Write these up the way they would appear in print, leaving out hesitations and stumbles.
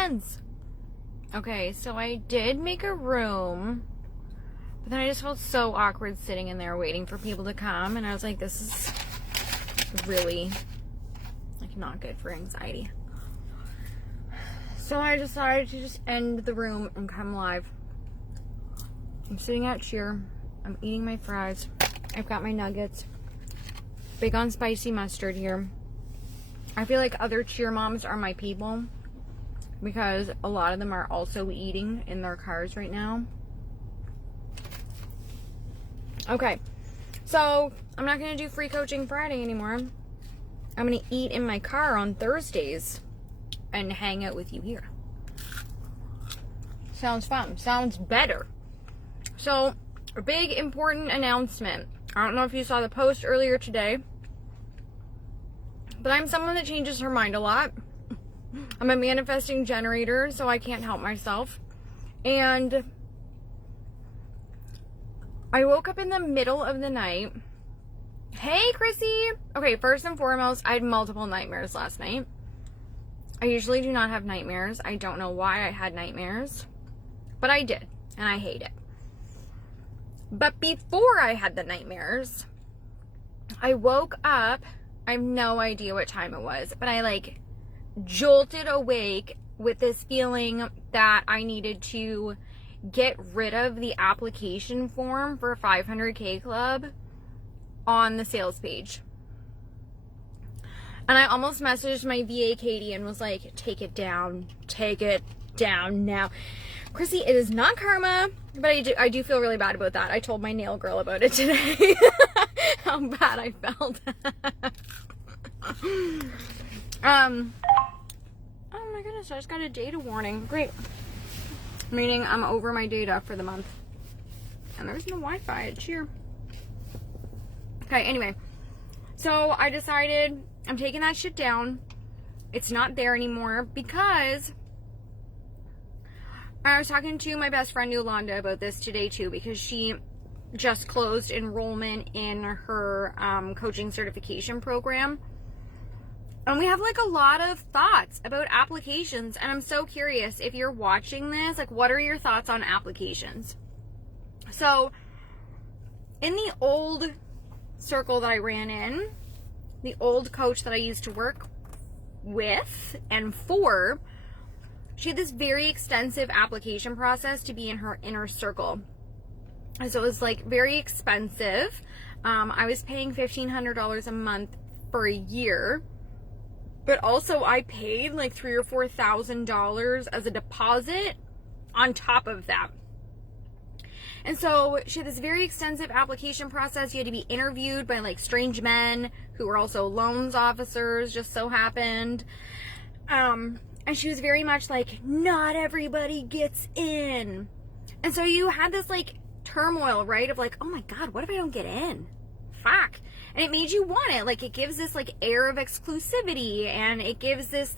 sense. Okay, so I did make a room, but then I just felt so awkward sitting in there waiting for people to come, and I was like, this is really, like, not good for anxiety. So I decided to just end the room and come live. I'm sitting at cheer. I'm eating my fries. I've got my nuggets. Big on spicy mustard here. I feel like other cheer moms are my people, because a lot of them are also eating in their cars right now. Okay, so I'm not going to do free coaching Friday anymore. I'm going to eat in my car on Thursdays and hang out with you here. Sounds fun. Sounds better. So, a big important announcement. I don't know if you saw the post earlier today, but I'm someone that changes her mind a lot. I'm a manifesting generator, so I can't help myself. And I woke up in the middle of the night. Hey, Chrissy! Okay, first and foremost, I had multiple nightmares last night. I usually do not have nightmares. I don't know why I had nightmares, but I did, and I hate it. But before I had the nightmares, I woke up. I have no idea what time it was, but I jolted awake with this feeling that I needed to get rid of the application form for 500K Club on the sales page. And I almost messaged my VA Katie and was like, take it down now. Chrissy, it is not karma, but I do feel really bad about that. I told my nail girl about it today. How bad I felt. Oh my goodness, I just got a data warning. Great. Meaning I'm over my data for the month. And there's no Wi-Fi at cheer. Okay, anyway. So I decided I'm taking that shit down. It's not there anymore because I was talking to my best friend Yolanda about this today too, because she just closed enrollment in her coaching certification program. And we have a lot of thoughts about applications, and I'm so curious if you're watching this, what are your thoughts on applications? So in the old circle that I ran in, the old coach that I used to work with and for, she had this very extensive application process to be in her inner circle. And so it was very expensive. I was paying $1,500 a month for a year. But also I paid $3,000 or $4,000 as a deposit on top of that. And so she had this very extensive application process. You had to be interviewed by strange men who were also loans officers, just so happened. And she was very much not everybody gets in. And so you had this turmoil, right? Of oh my God, what if I don't get in? Fuck. And it made you want it. It gives this air of exclusivity, and it gives this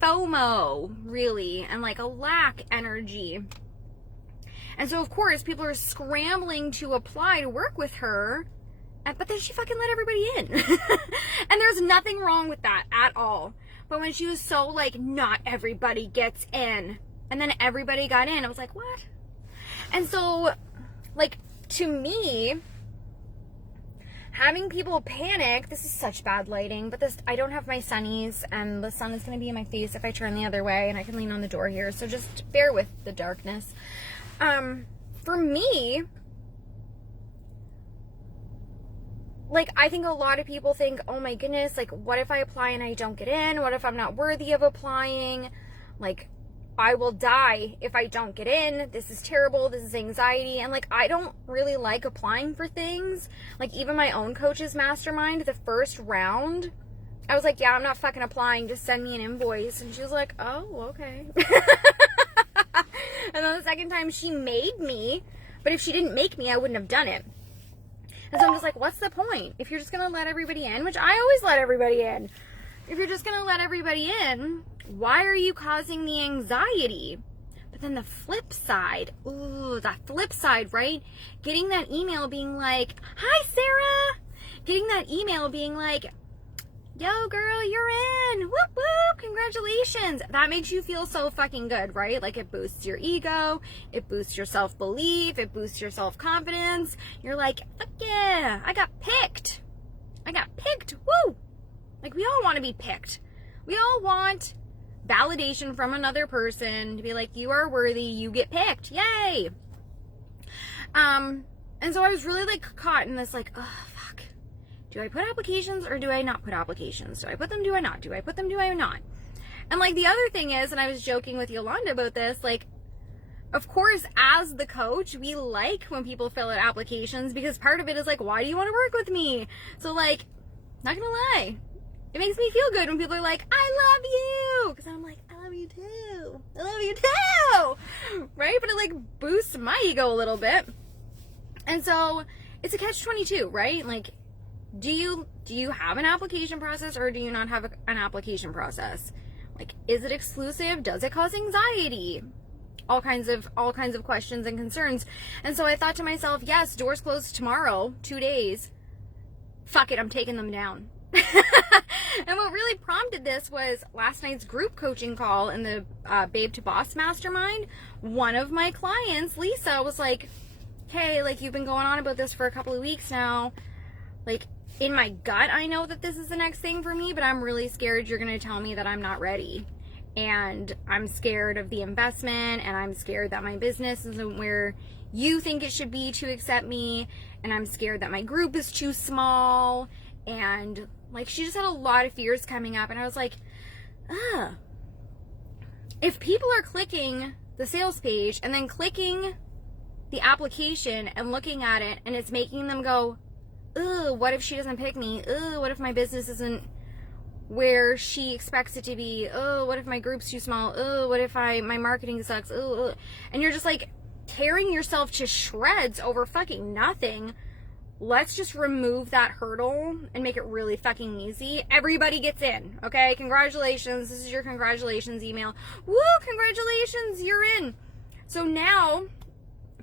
FOMO, really, and a lack energy. And so of course people are scrambling to apply to work with her, but then she fucking let everybody in. And there's nothing wrong with that at all. But when she was so not everybody gets in, and then everybody got in, I was like, what? And so to me, having people panic, this is such bad lighting, but I don't have my sunnies, and the sun is going to be in my face if I turn the other way, and I can lean on the door here, so just bear with the darkness. For me, I think a lot of people think, oh my goodness, what if I apply and I don't get in? What if I'm not worthy of applying? I will die if I don't get in. This is terrible. This is anxiety. And I don't really like applying for things. Even my own coach's mastermind, the first round, I was yeah, I'm not fucking applying. Just send me an invoice. And she was like, oh, okay. And then the second time she made me, but if she didn't make me, I wouldn't have done it. And so I'm just what's the point? If you're just going to let everybody in, which I always let everybody in. If you're just going to let everybody in, why are you causing the anxiety? But then the flip side, right? Getting that email being hi, Sarah. Getting that email being yo girl, you're in, whoop whoop, congratulations. That makes you feel so fucking good, right? Like it boosts your ego, it boosts your self-belief, it boosts your self-confidence. You're like, fuck yeah, I got picked, woo. Like we all want to be picked. We all want validation from another person to be like, you are worthy, you get picked, yay. And so I was really like caught in this like, oh fuck, do I put applications or do I not put applications? Do I put them, do I not? Do I put them, do I not? And like the other thing is, and I was joking with Yolanda about this, like, of course, as the coach, we like when people fill out applications because part of it is like, why do you want to work with me? So like, not gonna lie, it makes me feel good when people are like, I love you, because I'm like, I love you too, right? But it like boosts my ego a little bit. And so it's a catch-22, right? Like, do you have an application process or do you not have an application process? Like, is it exclusive? Does it cause anxiety? All kinds of questions and concerns. And so I thought to myself, yes, doors closed tomorrow, 2 days. Fuck it, I'm taking them down. And what really prompted this was last night's group coaching call in the Babe to Boss Mastermind. One of my clients, Lisa, was like, hey, like you've been going on about this for a couple of weeks now. Like in my gut, I know that this is the next thing for me, but I'm really scared you're going to tell me that I'm not ready. And I'm scared of the investment, and I'm scared that my business isn't where you think it should be to accept me. And I'm scared that my group is too small. And like, she just had a lot of fears coming up. And I was like, if people are clicking the sales page and then clicking the application and looking at it and it's making them go, ugh, what if she doesn't pick me? Ugh, what if my business isn't where she expects it to be? Oh, what if my group's too small? Oh, what if my marketing sucks? Oh, and you're just like tearing yourself to shreds over fucking nothing. Let's just remove that hurdle and make it really fucking easy. Everybody gets in, okay? Congratulations. This is your congratulations email. Woo, congratulations, you're in. So now,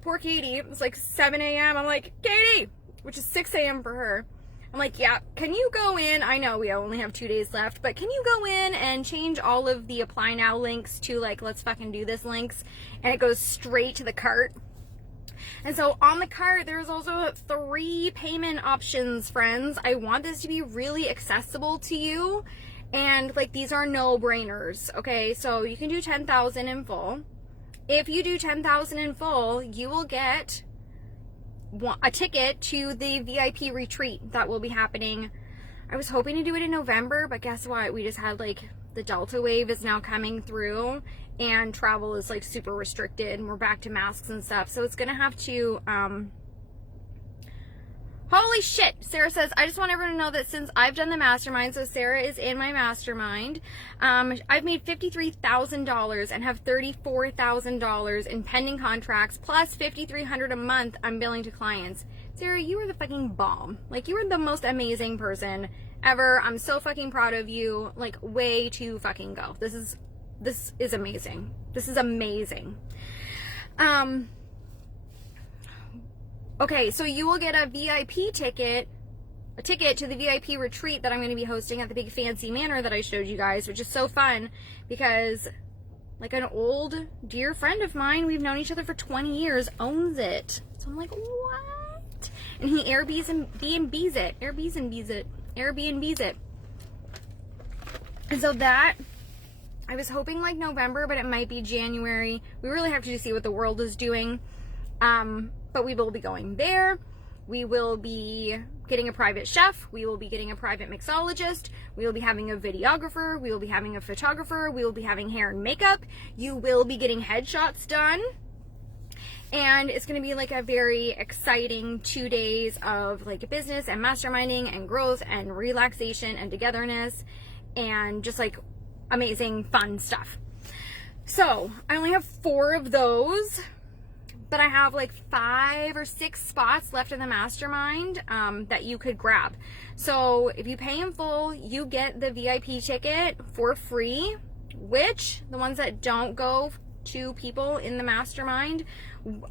poor Katie, it was like 7 a.m. I'm like, Katie, which is 6 a.m. for her. I'm like, yeah, can you go in? I know we only have 2 days left, but can you go in and change all of the apply now links to like, let's fucking do this links? And it goes straight to the cart. And so on the cart, there's also 3 payment options, friends. I want this to be really accessible to you. And like, these are no brainers. Okay. So you can do 10,000 in full. If you do 10,000 in full, you will get a ticket to the VIP retreat that will be happening. I was hoping to do it in November, but guess what? We just had like the Delta wave is now coming through and travel is like super restricted and we're back to masks and stuff. So it's going to have to, holy shit. Sarah says, I just want everyone to know that since I've done the mastermind, so Sarah is in my mastermind, I've made $53,000 and have $34,000 in pending contracts plus $5,300 a month I'm billing to clients. Sarah, you are the fucking bomb. Like, you are the most amazing person ever. I'm so fucking proud of you. Like, way to fucking go. This is amazing. This is amazing. Okay, so you will get a VIP ticket, a ticket to the VIP retreat that I'm going to be hosting at the Big Fancy Manor that I showed you guys, which is so fun because like an old dear friend of mine, we've known each other for 20 years, owns it. So I'm like, what? And he Airbnbs it. And so that, I was hoping like November, but it might be January. We really have to see what the world is doing. But we will be going there. We will be getting a private chef. We will be getting a private mixologist. We will be having a videographer. We will be having a photographer. We will be having hair and makeup. You will be getting headshots done. And it's going to be like a very exciting 2 days of like business and masterminding and growth and relaxation and togetherness and just like amazing fun stuff. So I only have 4 of those, but I have like 5 or 6 spots left in the mastermind that you could grab. So if you pay in full, you get the VIP ticket for free, which the ones that don't go to people in the mastermind,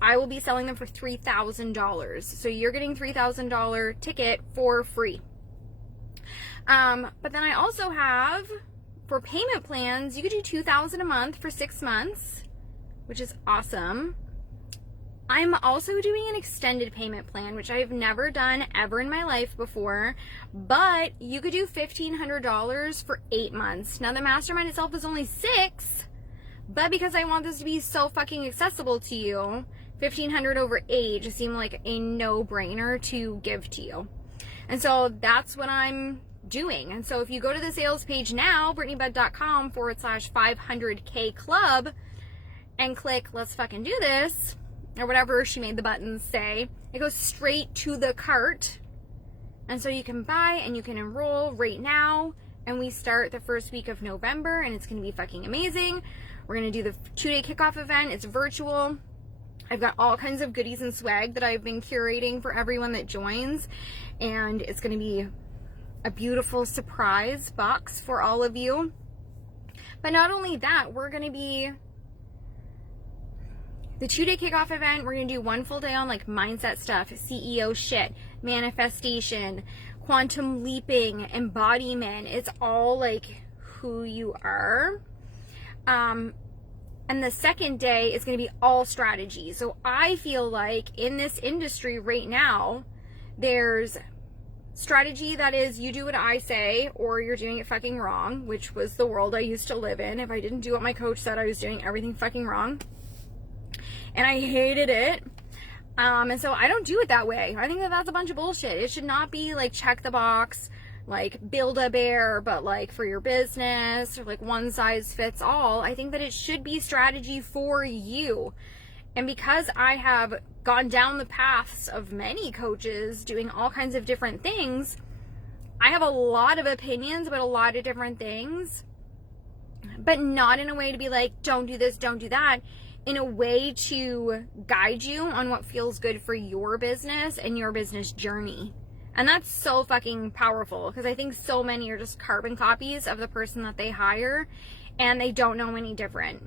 I will be selling them for $3,000. So you're getting $3,000 ticket for free. But then I also have, for payment plans, you could do $2,000 a month for 6 months, which is awesome. I'm also doing an extended payment plan, which I've never done ever in my life before, but you could do $1,500 for 8 months. Now, the mastermind itself is only 6, but because I want this to be so fucking accessible to you, $1,500 over 8 just seemed like a no-brainer to give to you. And so that's what I'm doing. And so if you go to the sales page now, BrittanyBudd.com/500K club, and click let's fucking do this, or whatever she made the buttons say, it goes straight to the cart. And so you can buy and you can enroll right now. And we start the first week of November, and it's going to be fucking amazing. We're going to do the 2-day kickoff event. It's virtual. I've got all kinds of goodies and swag that I've been curating for everyone that joins. And it's going to be a beautiful surprise box for all of you. But not only that, we're going to be the 2-day kickoff event. We're going to do 1 full day on like mindset stuff, CEO shit, manifestation, quantum leaping, embodiment. It's all like who you are. And the second day is going to be all strategy. So I feel like in this industry right now, there's strategy that is you do what I say or you're doing it fucking wrong, which was the world I used to live in. If I didn't do what my coach said, I was doing everything fucking wrong. And I hated it. And so I don't do it that way. I think that that's a bunch of bullshit. It should not be like check the box, like build a bear, but like for your business, or like one size fits all. I think that it should be strategy for you. And because I have gone down the paths of many coaches doing all kinds of different things, I have a lot of opinions about a lot of different things, but not in a way to be like, don't do this, don't do that. In a way to guide you on what feels good for your business and your business journey. And that's so fucking powerful, because I think so many are just carbon copies of the person that they hire, and they don't know any different.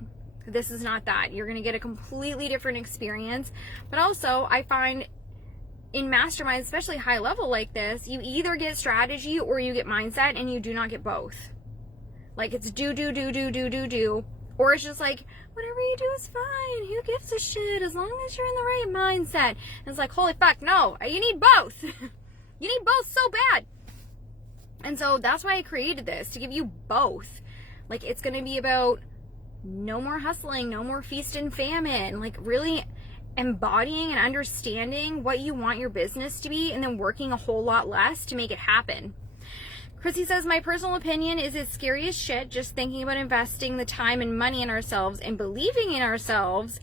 This is not that. You're going to get a completely different experience. But also, I find in masterminds, especially high level like this, you either get strategy or you get mindset, and you do not get both. Like it's do, or it's just like, whatever you do is fine. Who gives a shit as long as you're in the right mindset? And it's like, holy fuck, no, you need both. You need both so bad. And so that's why I created this, to give you both. Like, it's going to be about no more hustling, no more feast and famine, like really embodying and understanding what you want your business to be, and then working a whole lot less to make it happen. Chrissy says, my personal opinion is it's scary as shit just thinking about investing the time and money in ourselves and believing in ourselves,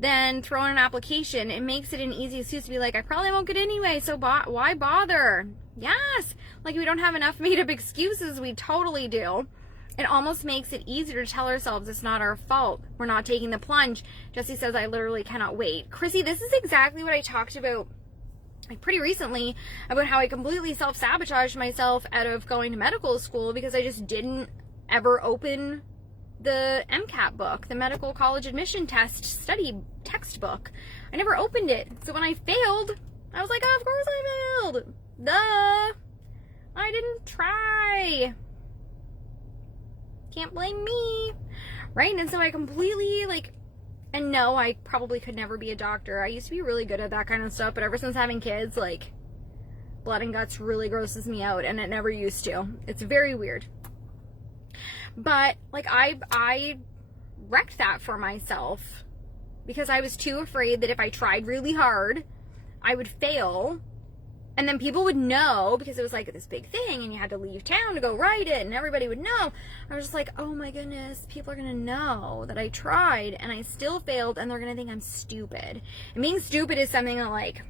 then throw in an application. It makes it an easy excuse to be like, I probably won't get anyway, so why bother? Yes, like we don't have enough made up excuses. We totally do. It almost makes it easier to tell ourselves it's not our fault. We're not taking the plunge. Jessie says, I literally cannot wait. Chrissy, this is exactly what I talked about like pretty recently, about how I completely self-sabotaged myself out of going to medical school because I just didn't ever open the MCAT book, the medical college admission test study textbook. I never opened it. So when I failed, I was like, oh, of course I failed. Duh. I didn't try. Can't blame me. Right? And so I completely and no, I probably could never be a doctor. I used to be really good at that kind of stuff, but ever since having kids, blood and guts really grosses me out, and it never used to. It's very weird. But, I wrecked that for myself because I was too afraid that if I tried really hard, I would fail. And then people would know because it was this big thing and you had to leave town to go write it and everybody would know. I was just like, oh my goodness, people are going to know that I tried and I still failed and they're going to think I'm stupid. And being stupid is something that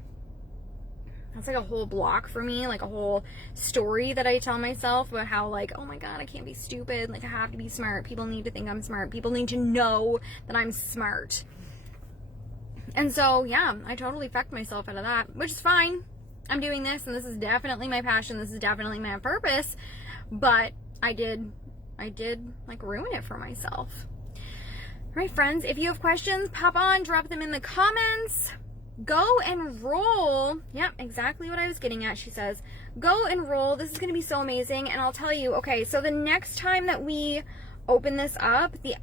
that's a whole block for me, a whole story that I tell myself about how oh my God, I can't be stupid. I have to be smart. People need to think I'm smart. People need to know that I'm smart. And so, yeah, I totally fucked myself out of that, which is fine. I'm doing this, and this is definitely my passion. This is definitely my purpose, but I did ruin it for myself. All right, friends, if you have questions, pop on, drop them in the comments. go enroll. Yep, exactly what I was getting at. She says, go enroll. This is going to be so amazing. And I'll tell you, okay, so the next time that we open this up, the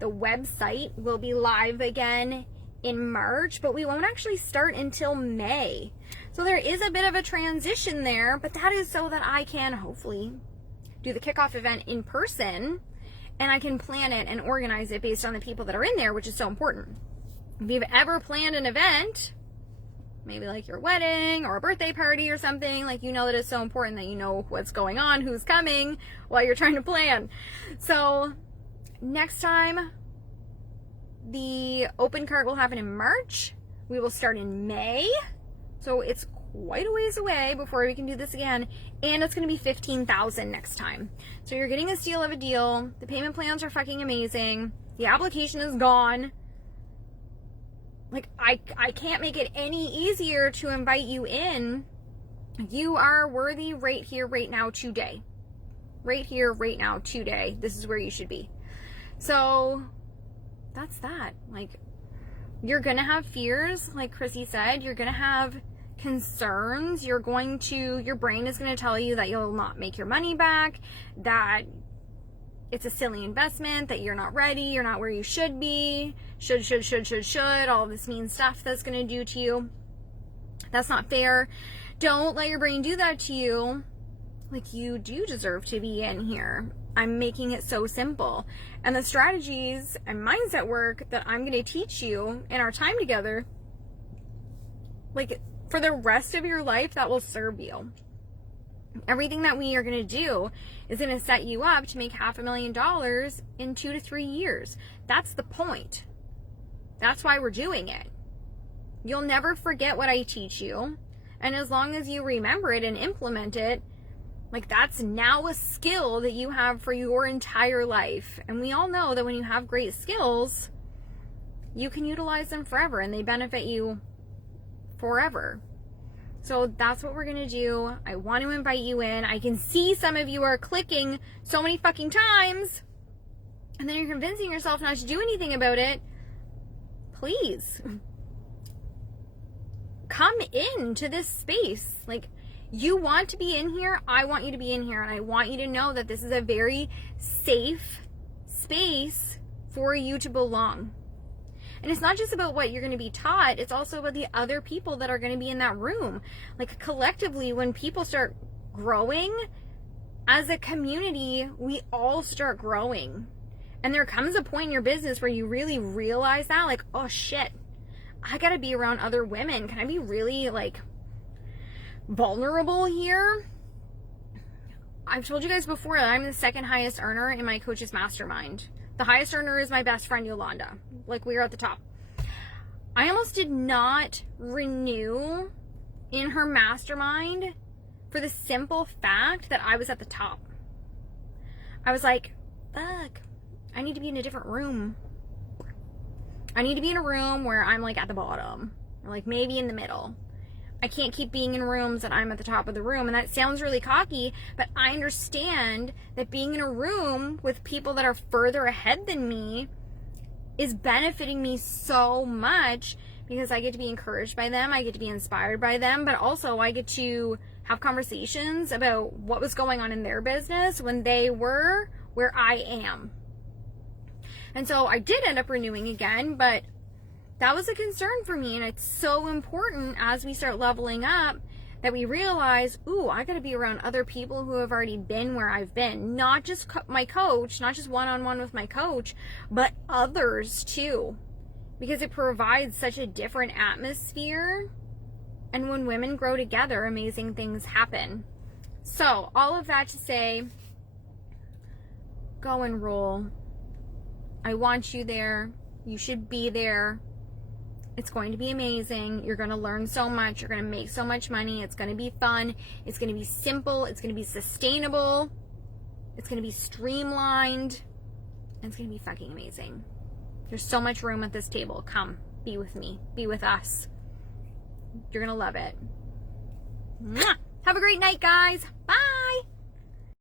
website will be live again in March, but we won't actually start until May. So there is a bit of a transition there, but that is so that I can hopefully do the kickoff event in person, and I can plan it and organize it based on the people that are in there, which is so important. If you've ever planned an event, maybe like your wedding or a birthday party or something, like, you know that it's so important that you know what's going on, who's coming, while you're trying to plan. So next time, the open cart will happen in March. We will start in May. So it's quite a ways away before we can do this again. And it's going to be $15,000 next time. So you're getting a steal of a deal. The payment plans are fucking amazing. The application is gone. Like, I can't make it any easier to invite you in. You are worthy right here, right now, today. Right here, right now, today. This is where you should be. So that's that. Like, you're going to have fears, like Chrissy said. You're going to have concerns. Your brain is going to tell you that you'll not make your money back, that it's a silly investment, that you're not ready, you're not where you should be, should, all this mean stuff that's going to do to you. That's not fair. Don't let your brain do that to you. Like, you do deserve to be in here. I'm making it so simple. And the strategies and mindset work that I'm going to teach you in our time together, like, for the rest of your life, that will serve you. Everything that we are going to do is going to set you up to make $500,000 in 2 to 3 years. That's the point. That's why we're doing it. You'll never forget what I teach you. And as long as you remember it and implement it, like, that's now a skill that you have for your entire life. And we all know that when you have great skills, you can utilize them forever and they benefit you forever. So that's what we're going to do. I want to invite you in. I can see some of you are clicking so many fucking times, and then you're convincing yourself not to do anything about it. Please come into this space. Like, you want to be in here. I want you to be in here. And I want you to know that this is a very safe space for you to belong. And it's not just about what you're going to be taught. It's also about the other people that are going to be in that room. Like, collectively, when people start growing as a community, we all start growing. And there comes a point in your business where you really realize that, like, oh shit, I got to be around other women. Can I be really, like, vulnerable here? I've told you guys before that I'm the second highest earner in my coach's mastermind. The highest earner is my best friend Yolanda. Like, we are at the top. I almost did not renew in her mastermind for the simple fact that I was at the top. I was like, fuck, I need to be in a different room. I need to be in a room where I'm, like, at the bottom, or, like, maybe in the middle. I can't keep being in rooms that I'm at the top of the room. And that sounds really cocky, but I understand that being in a room with people that are further ahead than me is benefiting me so much, because I get to be encouraged by them. I get to be inspired by them, but also I get to have conversations about what was going on in their business when they were where I am. And so I did end up renewing again, but that was a concern for me. And it's so important as we start leveling up that we realize, ooh, I got to be around other people who have already been where I've been. Not just my coach, not just one-on-one with my coach, but others too. Because it provides such a different atmosphere. And when women grow together, amazing things happen. So, all of that to say, go enroll. I want you there. You should be there. It's going to be amazing. You're going to learn so much. You're going to make so much money. It's going to be fun. It's going to be simple. It's going to be sustainable. It's going to be streamlined. And it's going to be fucking amazing. There's so much room at this table. Come, be with me. Be with us. You're going to love it. Mwah! Have a great night, guys. Bye.